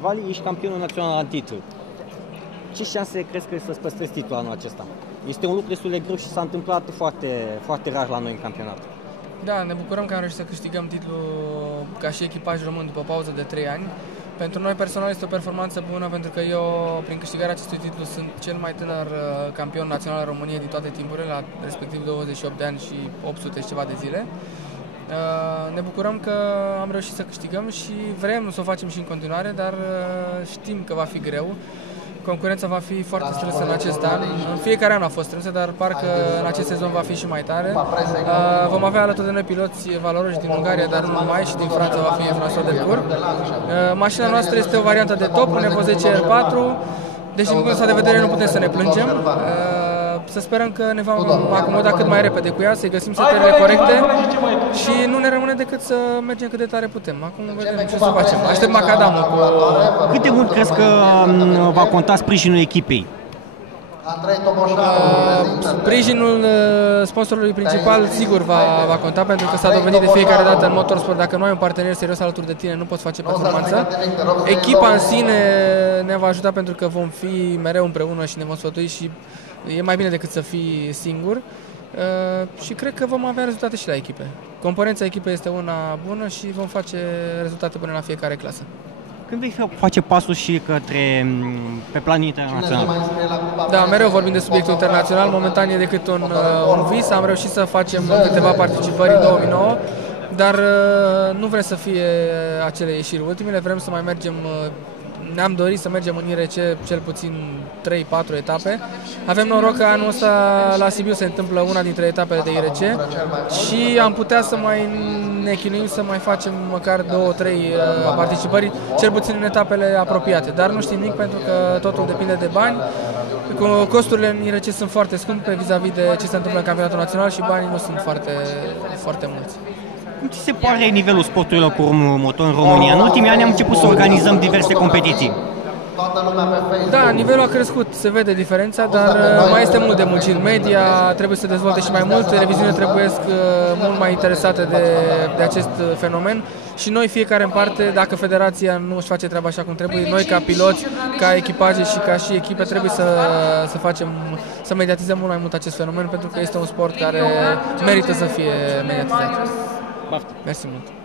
Vali, ești campionul național la titlu. Ce șanse crezi că să-ți păstrezi titlul anul acesta? Este un lucru destul de greu și s-a întâmplat foarte, foarte rar la noi în campionat. Da, ne bucurăm că am reușit să câștigăm titlul ca și echipaj român după pauză de 3 ani. Pentru noi personal este o performanță bună pentru că eu, prin câștigarea acestui titlu, sunt cel mai tânăr campion național al României din toate timpurile, la respectiv 28 de ani și 800 și ceva de zile. Ne bucurăm că am reușit să câștigăm și vrem să o facem și în continuare, dar știm că va fi greu. Concurența va fi foarte strânsă în acest an. În fiecare an a fost strânsă, dar parcă în acest sezon va fi și mai tare. Vom avea alături de noi piloți valoroși din Ungaria, dar nu numai, și din Franța va fi François Delcourt. Mașina noastră este o variantă de top, un Evo 10 R4, deci din punctul ăsta de vedere nu putem să ne plângem. Să sperăm că ne vom acomoda cât mai repede cu ea, să-i găsim setările corecte și nu ne rămâne decât să mergem cât de tare putem. Acum vedem ce să facem. Aștept macadamul. Cât de mult crezi că va conta sprijinul echipei? Sprijinul sponsorului principal sigur va conta, pentru că s-a dovedit de fiecare dată în motorsport, dacă nu ai un partener serios alături de tine, nu poți face performanță. Echipa în sine ne va ajuta pentru că vom fi mereu împreună și ne vom sfătui și e mai bine decât să fii singur. Și cred că vom avea rezultate și la echipe. Componența echipei este una bună și vom face rezultate bune la fiecare clasă. Când vei face pasul și pe plan internațional? Da, mereu vorbim de subiectul internațional. Momentan e decât un vis. Am reușit să facem câteva participări în 2009, dar nu vrem să fie acele ieșiri ultimele. Vrem să mai mergem. Ne-am dorit să mergem în IRC cel puțin 3-4 etape. Avem noroc că anul ăsta la Sibiu se întâmplă una dintre etapele de IRC și am putea să mai ne chinuim să mai facem măcar 2-3 participări, cel puțin în etapele apropiate. Dar nu știm nimic pentru că totul depinde de bani. Costurile în IRC sunt foarte scumpe vis-a-vis de ce se întâmplă în campionatul național și banii nu sunt foarte, foarte mulți. Cum ți se pare nivelul sporturilor cu motor în România? În ultimii ani am început să organizăm diverse competiții. Da, nivelul a crescut, se vede diferența, dar mai este mult de muncit. Media trebuie să dezvolte și mai mult, televiziunile trebuie mult mai interesate de acest fenomen și noi, fiecare în parte, dacă federația nu își face treaba așa cum trebuie, noi ca piloți, ca echipaje și ca și echipe trebuie să mediatizăm mult mai mult acest fenomen, pentru că este un sport care merită să fie mediatizat. Mersi mult!